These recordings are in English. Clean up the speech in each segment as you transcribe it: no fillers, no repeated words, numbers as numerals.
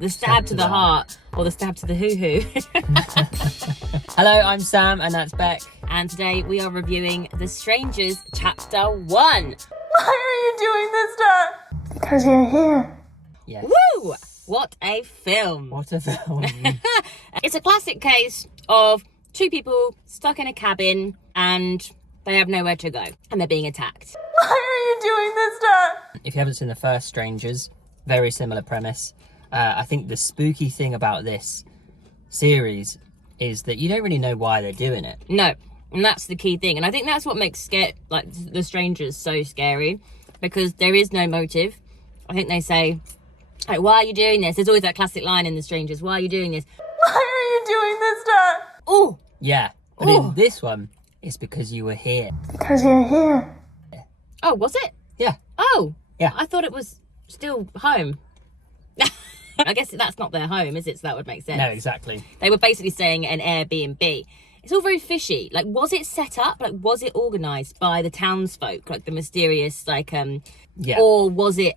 The stab to the heart, or the stab to the hoo-hoo. Hello, I'm Sam, and that's Bec. And today we are reviewing The Strangers Chapter 1. Why are you doing this, Dad? Because you're here. Yes. Woo! What a film. What a film. It's a classic case of two people stuck in a cabin and they have nowhere to go and they're being attacked. Why are you doing this, Dad? If you haven't seen the first Strangers, very similar premise. I think the spooky thing about this series is that you don't really know why they're doing it. No, and that's the key thing. And I think that's what makes The Strangers so scary, because there is no motive. I think they say, like, why are you doing this? There's always that classic line in The Strangers, why are you doing this? Why are you doing this, Dad? Oh! Yeah, but Ooh. in this one, it's because you were here. Because you're here. Oh, was it? Yeah. Oh! Yeah. I thought it was still home. I guess that's not their home, is it? So that would make sense. No, exactly. They were basically staying at an Airbnb. It's all very fishy. Like, was it set up? Like, was it organised by the townsfolk? Like, the mysterious, Yeah. Or was it...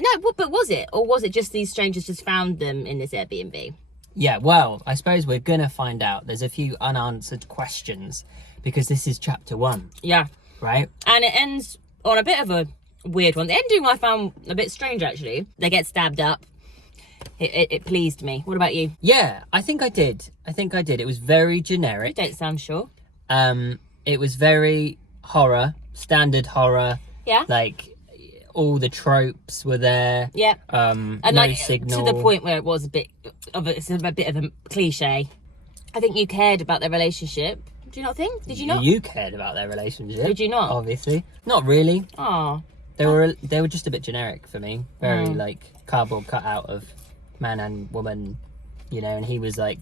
No, but was it? Or was it just these strangers just found them in this Airbnb? Yeah, well, I suppose we're going to find out. There's a few unanswered questions because this is chapter 1, Yeah. right? And it ends on a bit of a weird one. The ending I found a bit strange, actually. They get stabbed up. It pleased me. What about you? Yeah, I think I did. It was very generic. Don't sound sure. It was very horror, standard horror. Yeah. Like, all the tropes were there. Yeah. And And signal. to the point where it was a bit of a cliche. I think you cared about their relationship. Do you not think? Did you not? You cared about their relationship. Did you not? Obviously. Not really. Oh. They were just a bit generic for me. Very like cardboard cut out of man and woman, you know, and he was like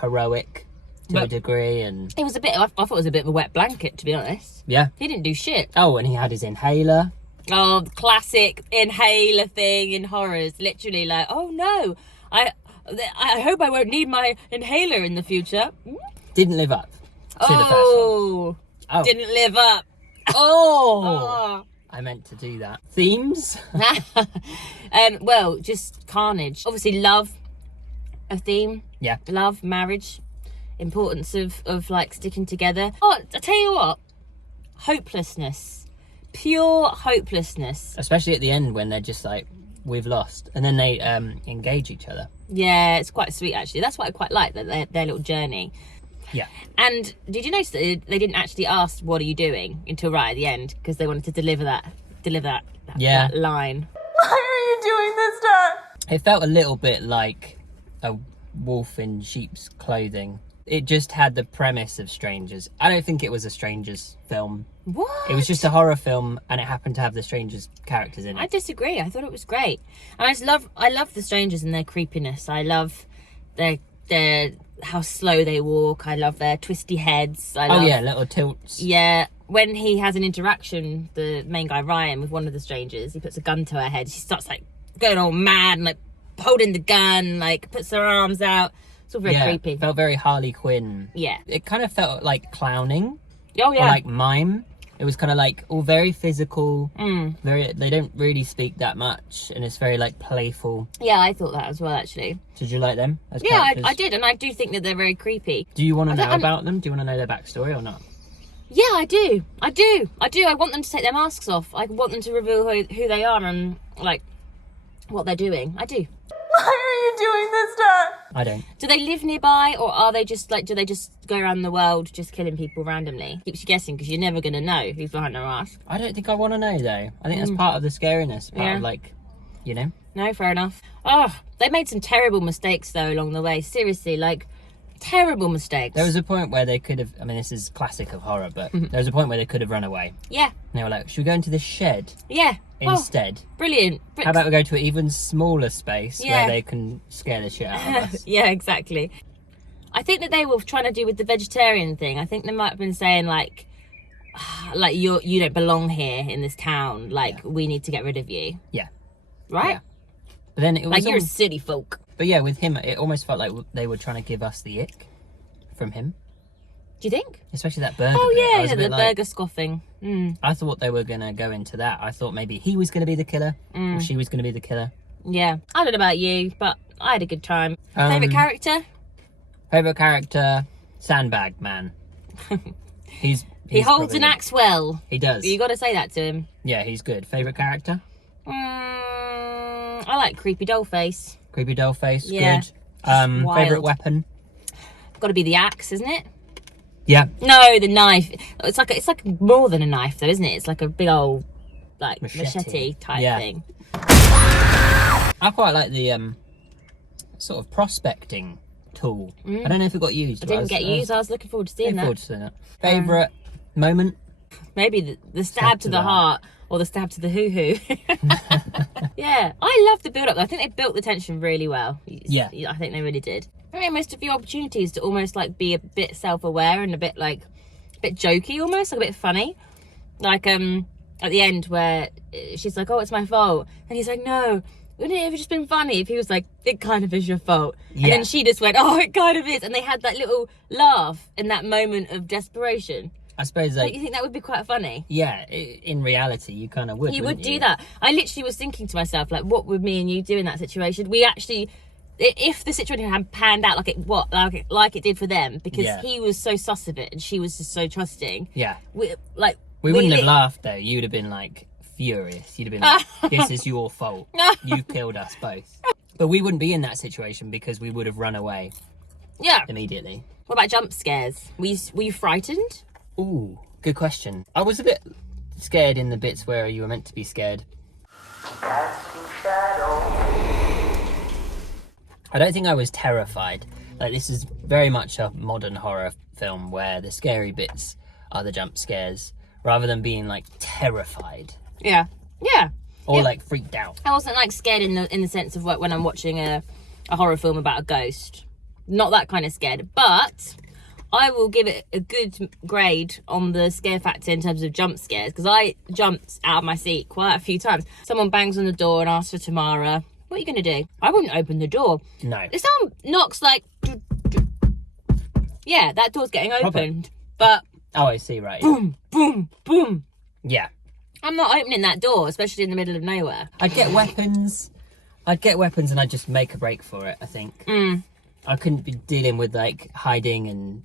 heroic to a degree, and It was a bit, I thought it was a bit of a wet blanket, to be honest. yeah. He didn't do shit. Oh, and he had his inhaler. Oh, the classic inhaler thing in horrors. Literally like, oh no, I hope I won't need my inhaler in the future. Didn't live up to the first one. Oh, Oh, didn't live up. oh. I meant to do that. Themes? Well, just carnage. Obviously, love, a theme. Yeah. Love, marriage, importance of like sticking together. Oh, I tell you what, hopelessness, pure hopelessness. Especially at the end when they're just like, we've lost. And then they engage each other. Yeah, it's quite sweet actually. That's what I quite like, that their little journey. Yeah. And did you notice that they didn't actually ask, what are you doing, until right at the end, because they wanted to deliver that line. Why are you doing this, Dad? It felt a little bit like a wolf in sheep's clothing. It just had the premise of Strangers. I don't think it was a Strangers film. What? It was just a horror film, and it happened to have the Strangers characters in it. I disagree. I thought it was great. And I love the strangers and their creepiness. I love their how slow they walk. I love their twisty heads. Little tilts. Yeah, when he has an interaction, the main guy Ryan, with one of the strangers, he puts a gun to her head. She starts like going all mad and like holding the gun, like puts her arms out. It's all very creepy. It felt very Harley Quinn. Yeah. It kind of felt like clowning. Oh yeah. Or like mime. It was kind of like all very physical. They don't really speak that much, and it's very like playful. Yeah, I thought that as well actually. Did you like them as Yeah, characters? I did, and I do think that they're very creepy. Do you want to know about them? Do you want to know their backstory or not? Yeah, I do. I want them to take their masks off. I want them to reveal who they are and like what they're doing. I do. Why are you doing this, Dad? I don't. Do they live nearby, or are they just like, do they just go around the world just killing people randomly? Keeps you guessing, because you're never going to know who's behind their mask. I don't think I want to know though. I think that's part of the scariness. Part of like, you know. No, fair enough. Oh, they made some terrible mistakes though along the way. Seriously, like terrible mistakes. There was a point where they could have. I mean, this is classic of horror, but there was a point where they could have run away. Yeah. And they were like, "Should we go into this shed Yeah. instead? Oh, brilliant. How about we go to an even smaller space Yeah. where they can scare the shit out of us?" Yeah, exactly. I think that they were trying to do with the vegetarian thing. I think they might have been saying like you don't belong here in this town. Like we need to get rid of you. Yeah. Right. Yeah. But then it was Like you're a city folk. But yeah, with him, it almost felt like they were trying to give us the ick from him. Do you think? Especially that burger. Oh bit. I yeah, was a the bit like, burger scoffing. I thought they were going to go into that. I thought maybe he was going to be the killer, or she was going to be the killer. Yeah. I don't know about you, but I had a good time. Um, Favourite character? Sandbag Man. He's he holds probably an axe well. He does. You got to say that to him. Yeah, he's good. Favourite character? I like Creepy Dollface. Creepy Dollface, Yeah. good. Favourite weapon? Got to be the axe, isn't it? Yeah. No, the knife. It's like more than a knife, though, isn't it? It's like a big old like machete type thing. I quite like the sort of prospecting tool. I don't know if it got used. I didn't get used. I was looking forward to seeing that. Favourite moment? Maybe the stab to the heart or the stab to the hoo-hoo. Yeah, I love the build-up. I think they built the tension really well. Yeah. I think they really did. I missed a few opportunities to almost like be a bit self-aware and a bit jokey almost, like a bit funny. Like at the end where she's like, oh, it's my fault. And he's like, no, wouldn't it have just been funny if he was like, it kind of is your fault. Yeah. And then she just went, oh, it kind of is. And they had that little laugh in that moment of desperation. I suppose like you think that would be quite funny? Yeah, in reality you kind of would. You would do that. I literally was thinking to myself, like, what would me and you do in that situation? We actually, if the situation had panned out like it did for them, because he was so sus of it and she was just so trusting. Yeah. We wouldn't have laughed though. You'd have been like furious. You'd have been like, this is your fault. You killed us both. But we wouldn't be in that situation because we would have run away. Yeah. Immediately. What about jump scares? Were you frightened? Ooh, good question. I was a bit scared in the bits where you were meant to be scared. I don't think I was terrified. Like, this is very much a modern horror film where the scary bits are the jump scares rather than being like terrified. Yeah. Yeah. Or like freaked out. I wasn't like scared in the sense of when I'm watching a horror film about a ghost. Not that kind of scared, but I will give it a good grade on the scare factor in terms of jump scares, because I jumped out of my seat quite a few times. Someone bangs on the door and asks for Tamara. What are you going to do? I wouldn't open the door. No. If someone knocks like... Yeah, that door's getting opened. But... Oh, I see, right. Boom, boom, boom. Yeah. I'm not opening that door, especially in the middle of nowhere. I'd get weapons and I'd just make a break for it, I think. I couldn't be dealing with like hiding and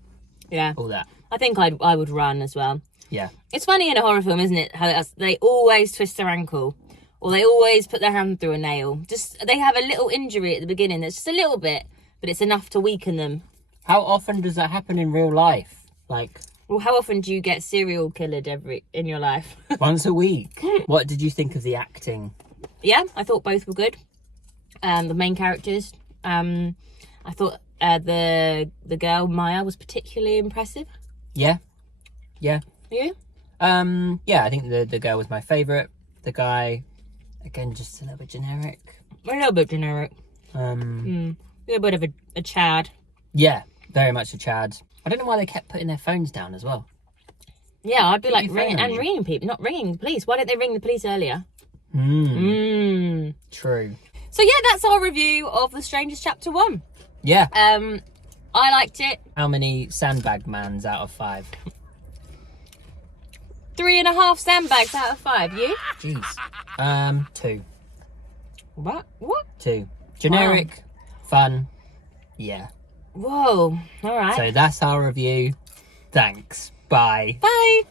all that. I think I would run as well. Yeah. It's funny in a horror film, isn't it? How they always twist their ankle. Or they always put their hand through a nail. They have a little injury at the beginning that's just a little bit, but it's enough to weaken them. How often does that happen in real life? Like... Well, how often do you get serial killered in your life? Once a week. What did you think of the acting? Yeah, I thought both were good. The main characters. I thought the girl Maya was particularly impressive. Yeah. Yeah. You? Yeah, I think the girl was my favourite. The guy, again, just a little bit generic. A little bit generic. A little bit of a Chad. Yeah, very much a Chad. I don't know why they kept putting their phones down as well. Yeah, I'd be like ringing people, not ringing the police. Why didn't they ring the police earlier? True. So yeah, that's our review of The Strangers Chapter 1. Yeah. I liked it. How many sandbag mans out of 5? 3.5 sandbags out of 5. You? Jeez. 2. What? 2. Generic, fun, yeah. Whoa, all right. So that's our review. Thanks. Bye. Bye.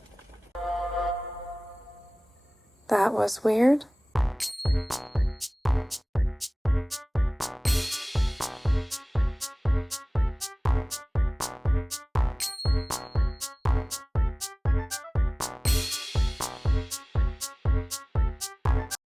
That was weird.